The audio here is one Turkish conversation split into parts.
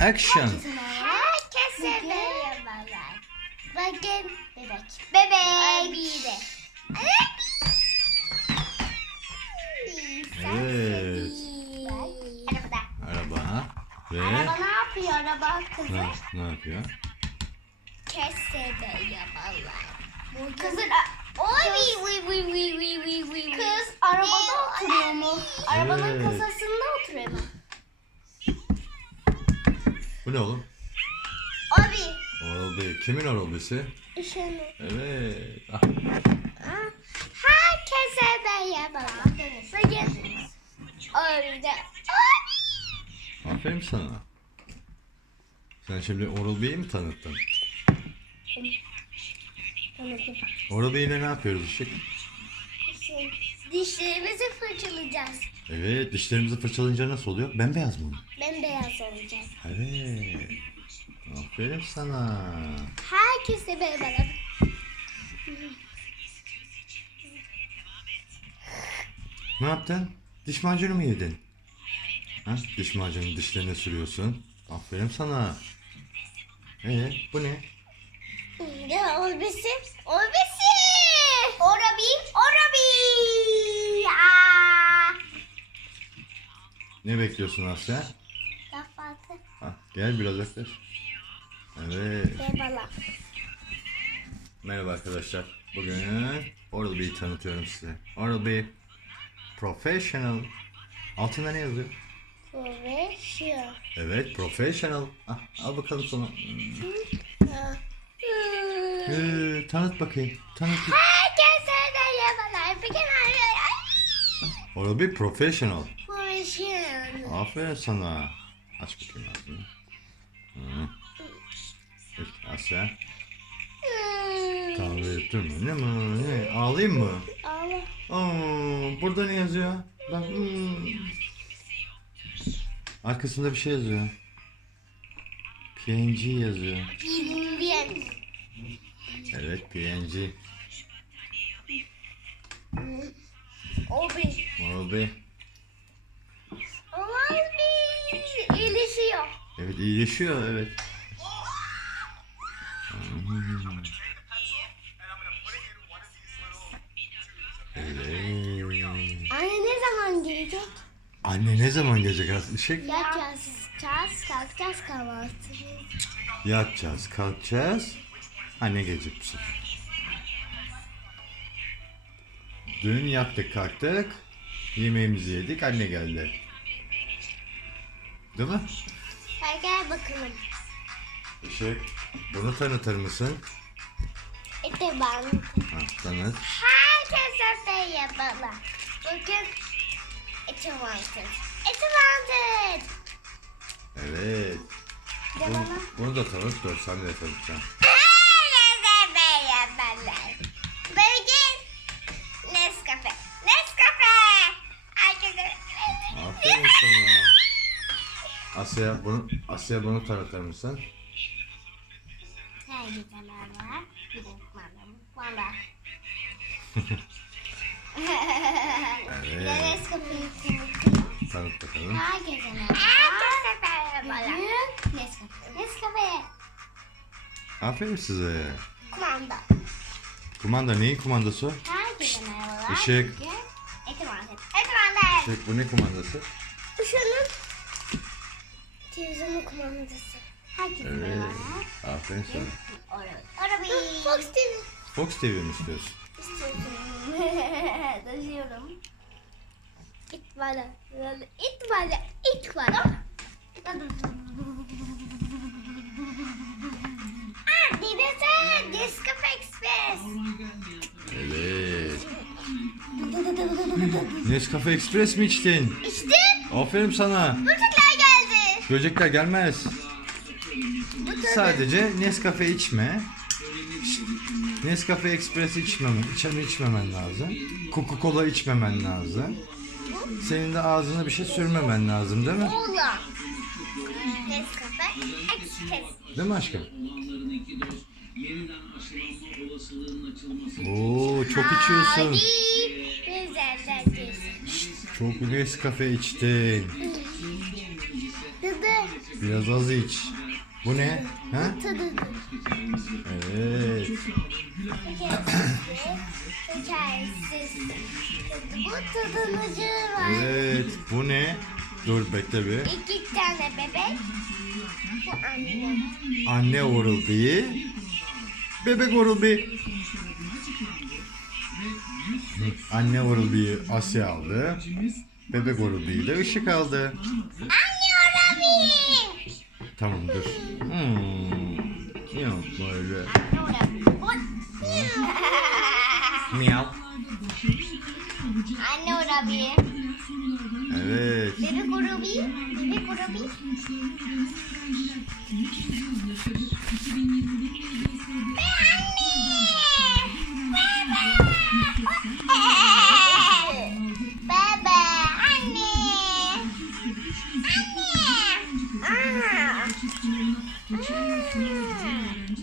Action. Herkese merhabalar. Bakın bebek. Bebek. Bir de. Evet. Arabada. Araba. Ve Araba ne yapıyor araba kızı? ne, ne yapıyor? Kesede yabalar. Kızın ne oğlum? Abi. Oral Bey. Kimin Oral Bey'si? Işını. Evet. Ah, Herkese merhabalar. Bakın. Orada. Aferin sana. Sen şimdi Oral Bey'i mi tanıttın? Oral Bey'le ne yapıyoruz Işık? Dişlerimizi fırçalayacağız. Evet dişlerimizi fırçalayınca nasıl oluyor? Bembeyaz mı? Bembeyaz olacak. Evet. Aferin sana. Herkese merhabalar. Ne yaptın? Diş macunu mu yedin? Ha? Diş macunu dişlerine sürüyorsun. Aferin sana. Ee, bu ne? Ya olbisi. Olbisi. Orabi. Orabi. Aa. Ne bekliyorsun Asya? Kahvaltı. Ha, gel biraz yaklaş. Evet. Merhabalar. Merhaba arkadaşlar. Bugün Oral B'yi tanıtıyorum size. Oral B Professional. Altında ne yazıyor? Şu. Evet, professional. Ah, al bakalım sana. Ee, tanıt bakayım. Tanıt. Herkese merhabalar. Bugün Oral B professional. Aferin sana. Aç bakayım ağzını. Hı. Asya. Kahve ettirme. Ne mi? Ne? Ağlayayım mı? Allah. Aa, burada ne yazıyor? Bak. hmm. Arkasında bir şey yazıyor. PNG yazıyor. Bilmiyorum. Evet PNG. O bir. Oral B. Olan bir ilişiyor. Evet iyileşiyor evet. Evet. Anne ne zaman gelecek? Anne ne zaman gelecek az Işık? Yatacağız, kalkacağız kahvaltı. Yatacağız, kalkacağız. Anne gelecek bu sefer. Dün yattık, kalktık. Yemeğimizi yedik, anne geldi. Değil mi? Gel bakalım. Işık, bunu tanıtır mısın? İşte ben. Ha, tanıt. Herkese merhabalar. Bugün eti wanted. Eti wanted. Evet. Bunu, bunu da tanıt, dur sen de tanıtacaksın. Asya bunu, Asya bunu tanıtır mısın? Evet. Tanıt bakalım. Herkese merhaba. Nescafe. Nescafe. Aferin size. Kumanda. Kumanda neyin kumandası? Herkese merhabalar. Işık. Eti wanted. Işık bu ne kumandası? Işığının televizyonun kumandası. Herkese Evet. Aferin sana. Arabi. Fox TV. Fox TV mi istiyorsun? İstiyorum. Taşıyorum. İt bana. İt bana. İt bana. Aa, Dinlese Express. Evet. Nescafe Express mi içtin? İşte Aferin sana. geldi. Böcekler gelmez. Sadece Nescafe içme. Nescafe Express içmem, içem içmemen lazım. Coca-Cola içmemen lazım. Senin de ağzına bir şey sürmemen lazım değil mi? Ola. Nescafe Express. Değil mi aşkım? Oo çok içiyorsun. Güzel. Çok Nescafe içtin. Biraz az iç. Bu ne? Ha? Evet. Bu tadılıcı var. Evet. Bu ne? Dur bekle bir. İki tane bebek. Bu anne. Anne Oral-B. Bebek Oral-B. Hı, Anne Oral-B'yi Asya aldı. Bebek Oral-B'yi de Işık aldı. Orabi. Tamam dur. Hmm. Orabi. Oy. Miyav. Anne Orabi. Evet. Bebek Orabi. Bebek Orabi. Bebe,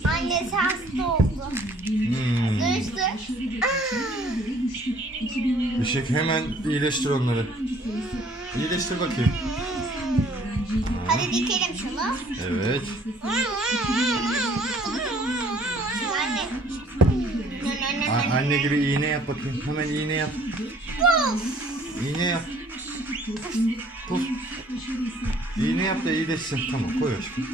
Annesi hasta oldu. Hmm. Dönüştü. Işık hemen iyileştir onları. İyileştir bakayım. Hadi dikelim şunu. Evet. Anne. A- anne gibi iğne yap bakayım. Hemen iğne yap. İğne yap. Puf. İğne yap da iyileşsin. Tamam koy aşkım.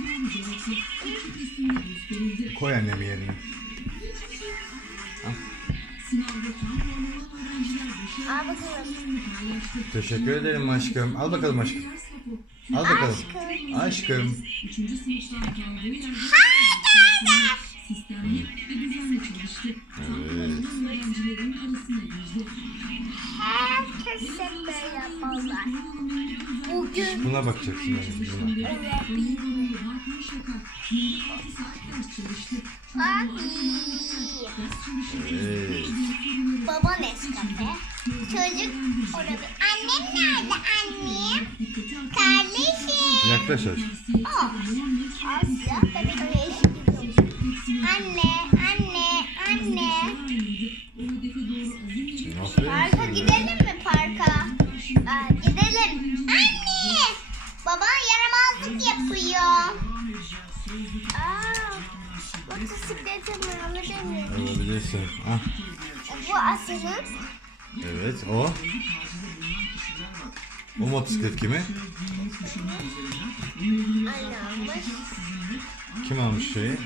Koy annemi yerine. Al bakalım. Teşekkür ederim aşkım. Al bakalım aşkım. Al bakalım. Aşkım. Aşkım. Evet. Herkese böyle yaparlar. Bugün Buna bakacaksın anne. Buna. Abi. Evet. Baba Nescafe. Çocuk orada. Annem nerede annem? Kardeşim. Yaklaş aşkım. O. Asya bebek. Anne, anne, anne. Parka gidelim mi parka? Aa, gidelim. Anne. Baban yaramazlık yapıyor. Aa, motosikletimi alabilir miyim? Alabilirsin. Ah. Bu Asya'nın. Evet o. O motosiklet kimi? Anne almış. Kim almış şeyi?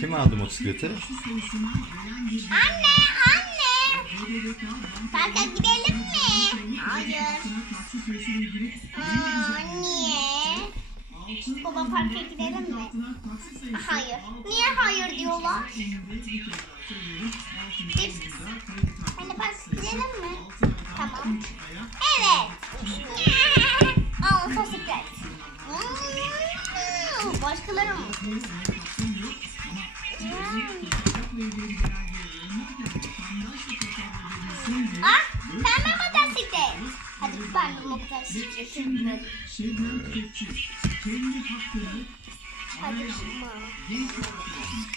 Kim aldı motosikleti? Anne, anne. Parka gidelim mi? Hayır. Aa, niye? Baba parka gidelim mi? Hayır. Niye hayır diyorlar? Hani parka gidelim mi? Tamam. Evet. Al motosiklet. Hmm, Başkaları mı?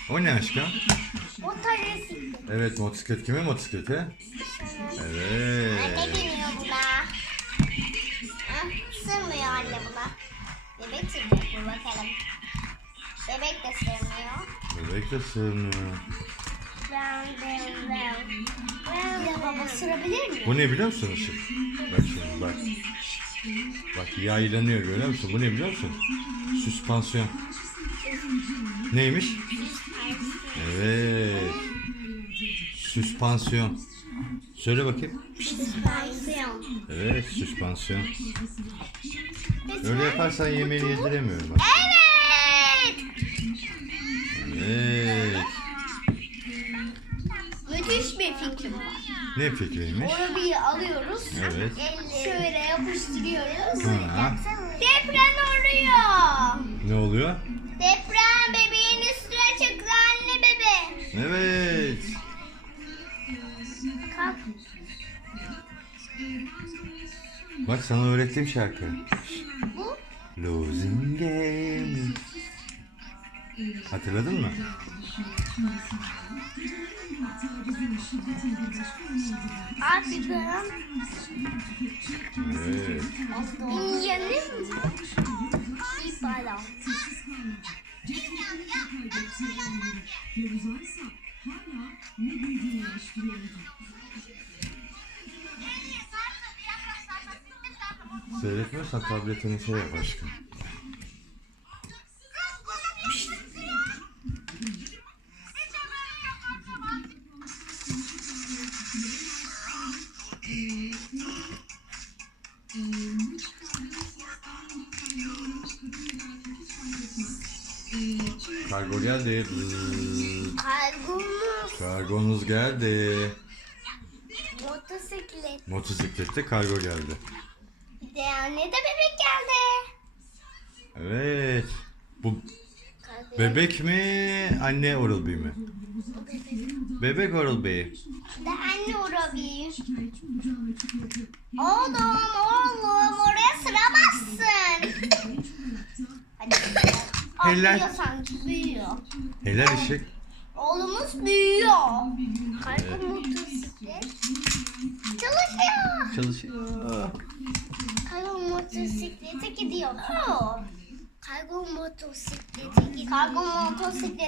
O ne aşkım? Motosiklet. Evet motosiklet kimin motosikleti? Anne Evet. biniyor buna. Ah, sığmıyor anne buna. Bebek sığmıyor bu bakalım. Bebek de sığmıyor. Bebek de sığmıyor. Ya baba sırabilir mi? Bu ne biliyor musun Işık? Bak şimdi bak. Bak yaylanıyor görüyor musun? Bu ne biliyor musun? Süspansiyon. Neymiş? Evet. Süspansiyon. Söyle bakayım. Süspansiyon. Evet süspansiyon. Öyle yaparsan yemeğini yediremiyorum bak. Evet. Evet. Ne fikriymiş? Arabayı alıyoruz. Evet. Şöyle yapıştırıyoruz. Ha. Deprem oluyor. Ne oluyor? Deprem bebeğin üstüne çıktı anne bebe. Evet. Kalk. Bak sana öğrettiğim şarkı. Bu Losing game. Hatırladın mı? Evet. Ve uzaysa hala ne bildiğini eleştiriyordu. Seyretmiyorsan tabletini şey yap aşkım. Kargo geldi. Kargomuz. Kargonuz geldi. Motosiklet. Motosiklette kargo geldi. Bir de anne de bebek geldi. Evet. Bu bebek mi, anne Oral-B mi? Bebek Oral-B. De anne açıkladı. Oğlum oğlum Eller. Büyüyor sanki büyüyor. Helal işi. Oğlumuz büyüyor. Kargo motosiklet. Çalışıyor. Çalışıyor. Kargo motosiklete gidiyor. Kargo motosiklete gidiyor. Kargo motosiklete